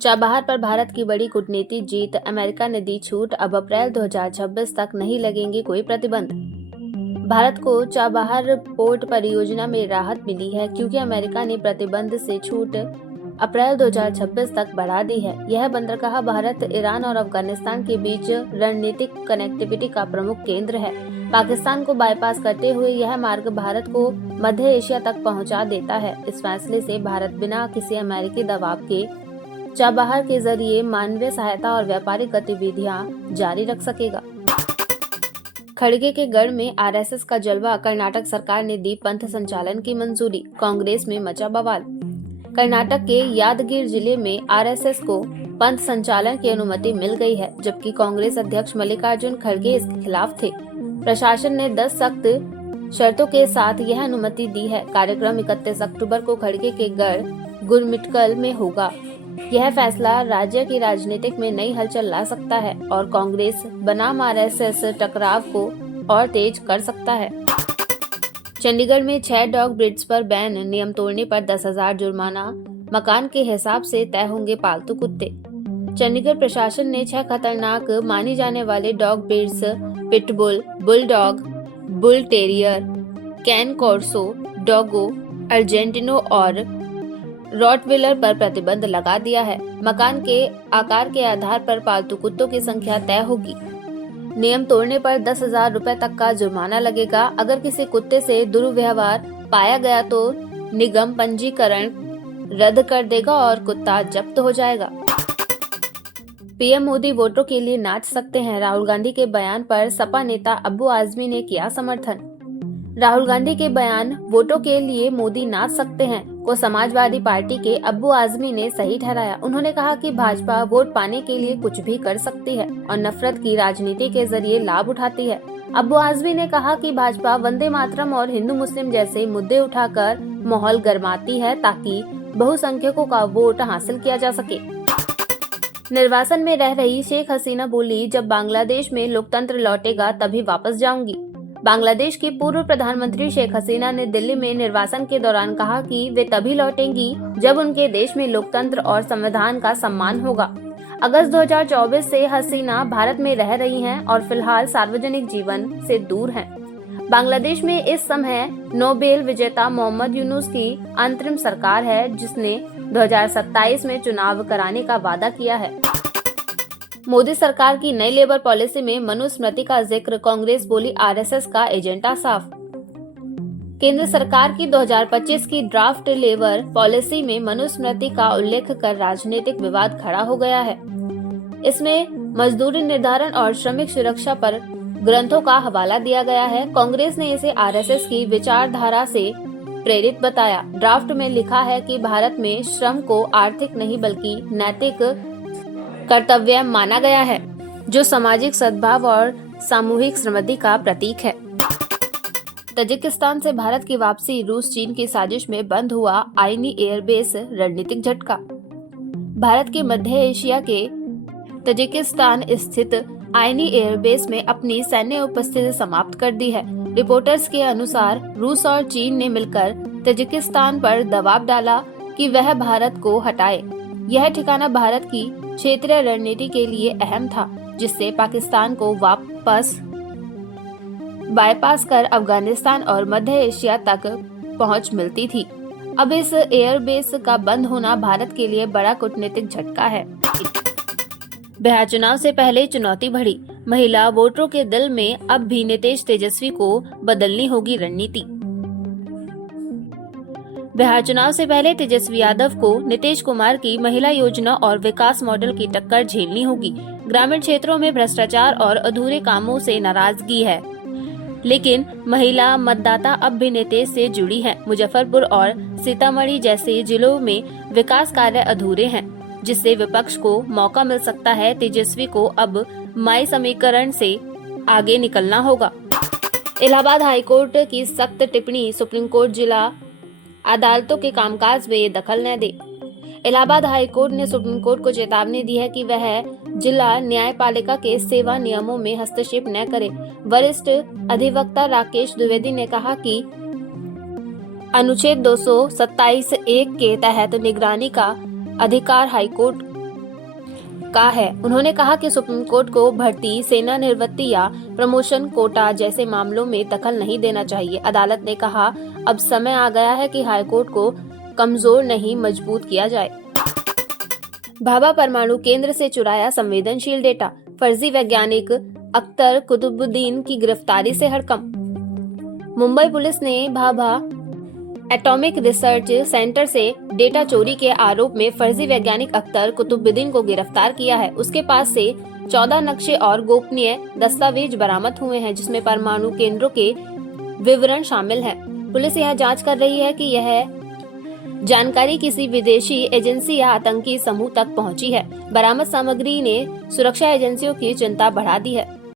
Chabahar पर भारत की बड़ी कूटनीतिक जीत, अमेरिका ने दी छूट, अब अप्रैल 2026 तक नहीं लगेंगे कोई प्रतिबंध। भारत को चाबहार पोर्ट परियोजना में राहत मिली है क्योंकि अमेरिका ने प्रतिबंध से छूट अप्रैल 2026 तक बढ़ा दी है। यह बंदरगाह भारत, ईरान और अफगानिस्तान के बीच रणनीतिक कनेक्टिविटी का प्रमुख केंद्र है। पाकिस्तान को बाईपास करते हुए यह मार्ग भारत को मध्य एशिया तक पहुंचा देता है। इस फैसले से भारत बिना किसी अमेरिकी दबाव के चाबहार के जरिए मानवीय सहायता और व्यापारिक गतिविधियां जारी रख सकेगा। खड़गे के गढ़ में आरएसएस का जलवा, कर्नाटक सरकार ने दी पंथ संचालन की मंजूरी, कांग्रेस में मचा बवाल। कर्नाटक के यादगीर जिले में आरएसएस को पंथ संचालन की अनुमति मिल गई है, जबकि कांग्रेस अध्यक्ष मल्लिकार्जुन खड़गे इसके खिलाफ थे। प्रशासन ने 10 सख्त शर्तों के साथ यह अनुमति दी है। कार्यक्रम 31 अक्टूबर को खड़गे के गढ़ गुरमिटकल में होगा। यह फैसला राज्य की राजनीतिक में नई हलचल ला सकता है और कांग्रेस बनाम आरएसएस टकराव को और तेज कर सकता है। चंडीगढ़ में 6 डॉग ब्रीड्स पर बैन, नियम तोड़ने पर 10,000 जुर्माना, मकान के हिसाब से तय होंगे पालतू कुत्ते। चंडीगढ़ प्रशासन ने 6 खतरनाक मानी जाने वाले dog breeds pitbull, bulldog, bull terrier, cane corso, dogo, argentino और रॉटविलर पर प्रतिबंध लगा दिया है। मकान के आकार के आधार पर पालतू कुत्तों की संख्या तय होगी। नियम तोड़ने पर 10,000 रुपए तक का जुर्माना लगेगा। अगर किसी कुत्ते से दुर्व्यवहार पाया गया तो निगम पंजीकरण रद्द कर देगा और कुत्ता जब्त हो जाएगा। पीएम मोदी वोटों के लिए नाच सकते हैं, राहुल गांधी के बयान पर सपा नेता अब्बू आजमी ने किया समर्थन। राहुल गांधी के बयान वोटों के लिए मोदी नाच सकते हैं को समाजवादी पार्टी के अब्बू आजमी ने सही ठहराया। उन्होंने कहा कि भाजपा वोट पाने के लिए कुछ भी कर सकती है और नफरत की राजनीति के जरिए लाभ उठाती है। अब्बू आजमी ने कहा कि भाजपा वंदे मातरम और हिंदू मुस्लिम जैसे मुद्दे उठाकर माहौल गरमाती है ताकि बहुसंख्यकों का वोट हासिल किया जा सके। निर्वासन में रह रही शेख हसीना बोली, जब बांग्लादेश में लोकतंत्र लौटेगा तभी वापस जाऊंगी। बांग्लादेश की पूर्व प्रधानमंत्री शेख हसीना ने दिल्ली में निर्वासन के दौरान कहा कि वे तभी लौटेंगी जब उनके देश में लोकतंत्र और संविधान का सम्मान होगा। अगस्त 2024 से हसीना भारत में रह रही हैं और फिलहाल सार्वजनिक जीवन से दूर हैं। बांग्लादेश में इस समय नोबेल विजेता मोहम्मद यूनुस की अंतरिम सरकार है, जिसने 2027 में चुनाव कराने का वादा किया है। मोदी सरकार की नई लेबर पॉलिसी में मनुस्मृति का जिक्र, कांग्रेस बोली आरएसएस का एजेंडा साफ। केंद्र सरकार की 2025 की ड्राफ्ट लेबर पॉलिसी में मनुस्मृति का उल्लेख कर राजनीतिक विवाद खड़ा हो गया है। इसमें मजदूरी निर्धारण और श्रमिक सुरक्षा पर ग्रंथों का हवाला दिया गया है। कांग्रेस ने इसे आरएसएस की विचारधारा से प्रेरित बताया। ड्राफ्ट में लिखा है कि भारत में श्रम को आर्थिक नहीं बल्कि नैतिक कर्तव्य माना गया है, जो सामाजिक सद्भाव और सामूहिक समृद्धि का प्रतीक है। तजिकिस्तान से भारत की वापसी, रूस चीन की साजिश में बंद हुआ आईनी एयरबेस, रणनीतिक झटका। भारत के मध्य एशिया के तजिकिस्तान स्थित आईनी एयरबेस में अपनी सैन्य उपस्थिति समाप्त कर दी है। रिपोर्टर्स के अनुसार रूस और चीन ने मिलकर तजिकिस्तान पर दबाव डाला कि वह भारत को हटाए। यह ठिकाना भारत की क्षेत्रीय रणनीति के लिए अहम था, जिससे पाकिस्तान को वापस बाईपास कर अफगानिस्तान और मध्य एशिया तक पहुंच मिलती थी। अब इस एयरबेस का बंद होना भारत के लिए बड़ा कूटनीतिक झटका है। बिहार चुनाव से पहले चुनौती बढ़ी, महिला वोटरों के दिल में अब भी नीतीश तेजस्वी को बदलनी होगी रणनीति। बिहार चुनाव से पहले तेजस्वी यादव को नीतीश कुमार की महिला योजना और विकास मॉडल की टक्कर झेलनी होगी। ग्रामीण क्षेत्रों में भ्रष्टाचार और अधूरे कामों से नाराजगी है, लेकिन महिला मतदाता अब भी नीतीश से जुड़ी है। मुजफ्फरपुर और सीतामढ़ी जैसे जिलों में विकास कार्य अधूरे हैं, जिससे विपक्ष को मौका मिल सकता है। तेजस्वी को अब माई समीकरण से आगे निकलना होगा। इलाहाबाद हाईकोर्ट की सख्त टिप्पणी, सुप्रीम कोर्ट जिला अदालतों के कामकाज में दखल न दे। इलाहाबाद हाईकोर्ट ने सुप्रीम कोर्ट को चेतावनी दी है कि वह जिला न्यायपालिका के सेवा नियमों में हस्तक्षेप न करे। वरिष्ठ अधिवक्ता राकेश द्विवेदी ने कहा कि अनुच्छेद 227(1) के तहत निगरानी का अधिकार हाईकोर्ट का है। उन्होंने कहा कि सुप्रीम कोर्ट को भर्ती, सेना निवृत्ति या प्रमोशन कोटा जैसे मामलों में दखल नहीं देना चाहिए। अदालत ने कहा, अब समय आ गया है कि हाईकोर्ट को कमजोर नहीं मजबूत किया जाए। भाभा परमाणु केंद्र से चुराया संवेदनशील डेटा, फर्जी वैज्ञानिक अख्तर कुतुबुद्दीन की गिरफ्तारी से हड़कंप। मुंबई पुलिस ने भाभा एटॉमिक रिसर्च सेंटर से डेटा चोरी के आरोप में फर्जी वैज्ञानिक अख्तर कुतुबुद्दीन को गिरफ्तार किया है। उसके पास से 14 नक्शे और गोपनीय दस्तावेज बरामद हुए हैं, जिसमें परमाणु केंद्रों के विवरण शामिल हैं। पुलिस यह जांच कर रही है कि यह जानकारी किसी विदेशी एजेंसी या आतंकी समूह तक पहुंची है। बरामद सामग्री ने सुरक्षा एजेंसियों की चिंता बढ़ा दी है।